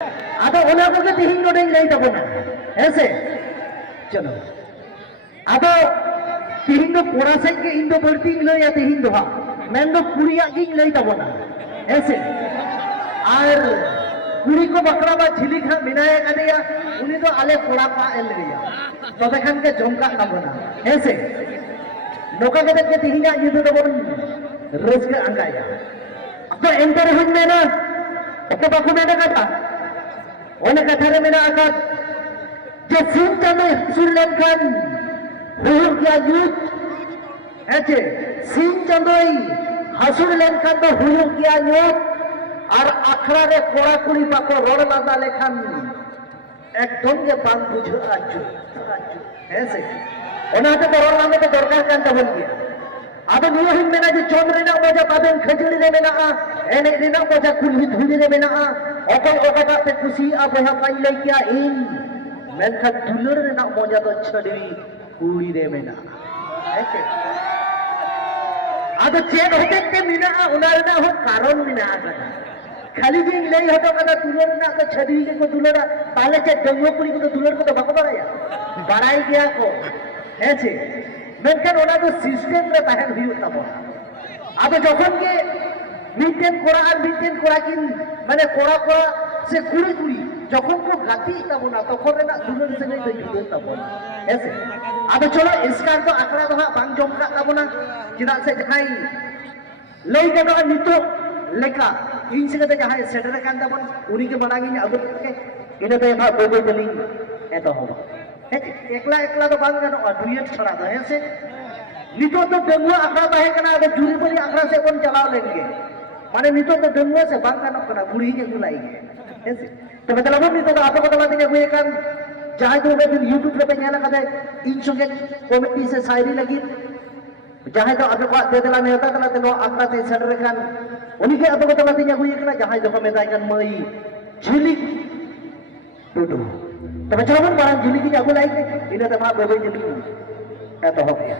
Ada ona ko ke tihin no ding lay tabona ऐसे चलो ada tihin do pora se ke indo barti lay ya tihin do ha men do puriya gi lay tabona ऐसे আর কুড়ি কো বাকরা বা ঝিলি খা মিনায় কাদিয়া উনি তো আলে পোড়া পা এল রিয়া তবে খানকে জমকা কাবনা ऐसे নোকা কে দেখে তিহিনা ইদু তো বল রোজকে আঙ্গায়া তো এন্টার হন না এত বাকু মেটা কথা অনেক কথারে মেনা আকাত যে চিন্তা নয় সুলেনখান হুল কিয়া যুদ্ধ আছে চিন্তা নয় হাসুর লেনখান তো হুল কিয়া যুদ্ধ আর আখড়া রে কোড়া কুড়ি পাকো রড় লাদা লেখান একদম যে বাং বুঝো আজু আছে ওনাতে তো রড় লাদা তো দরকার কান তাবন গিয়া আদো নিয়ে হিন মেনা যে চন্দ্র রেনা মজা পাবেন খজুরি রে মেনা এনে রেনা মজা কুলহি ধুলি রে মেনা অকল অকাটাতে খুশি আবহা পাইলে কিয়া ইন মেনখান দুলর রেনা মজা তো ছড়ি কুড়ি রে মেনা আছে আদো চেন হতে তে মিনা উনার না হো কারণ মিনা আছে খালি যে লই হতো কাদা দুলর না তো ছড়ি को दुलड़ा ताले चे दंगो कुड़ी को दुलड़ को तो बाको बड़ाया बड़ाई गया को ऐसे मेनखान ओना तो सिस्टेम रे ताहेन हुई तबो अब যখন কে মেইনটেইন করা আর মেইনটেইন করা কিন মানে কোড়া কোড়া সে কুড়ি কুড়ি যখন কো গাতি তবো না তখন না দুলড় সঙ্গে তো যুদ্ধ তবো ऐसे अब चलो इसका तो आंकड़ा तो बांग जमका तबो ना चिदा से जहाई लई गनो नितो लेका इन से कते जहाई सेटर कान तबन उनी के बनागी अब के इने तो भा बोबो तली एतो हो एकला एकला तो बांग गनो दुइट छड़ा दो ऐसे नितो तो दंगुआ आंकड़ा बाहे कना अब जुरी बली आंकड़ा से कोन चलाव लेंगे माने नितो तो दंगुआ से बांग गनो कना बुढ़ी के गुलाइगे ऐसे तो मतलब नितो तो आपको बता देंगे हुए कान जहां तो मैं यूट्यूब पे पेñala कदे इन संगे कॉमेडी से शायरी लगी जहां तो अब को दे देला नेता तला ते नो आंकड़ा ते सेटर कान उनी के अब बता देंगे हुए कना जहां जो मेता कान मई झिली टुटू तो चलो बारन झिली की जागो लाइक इने तो मा बेबे झिली एतो हो गया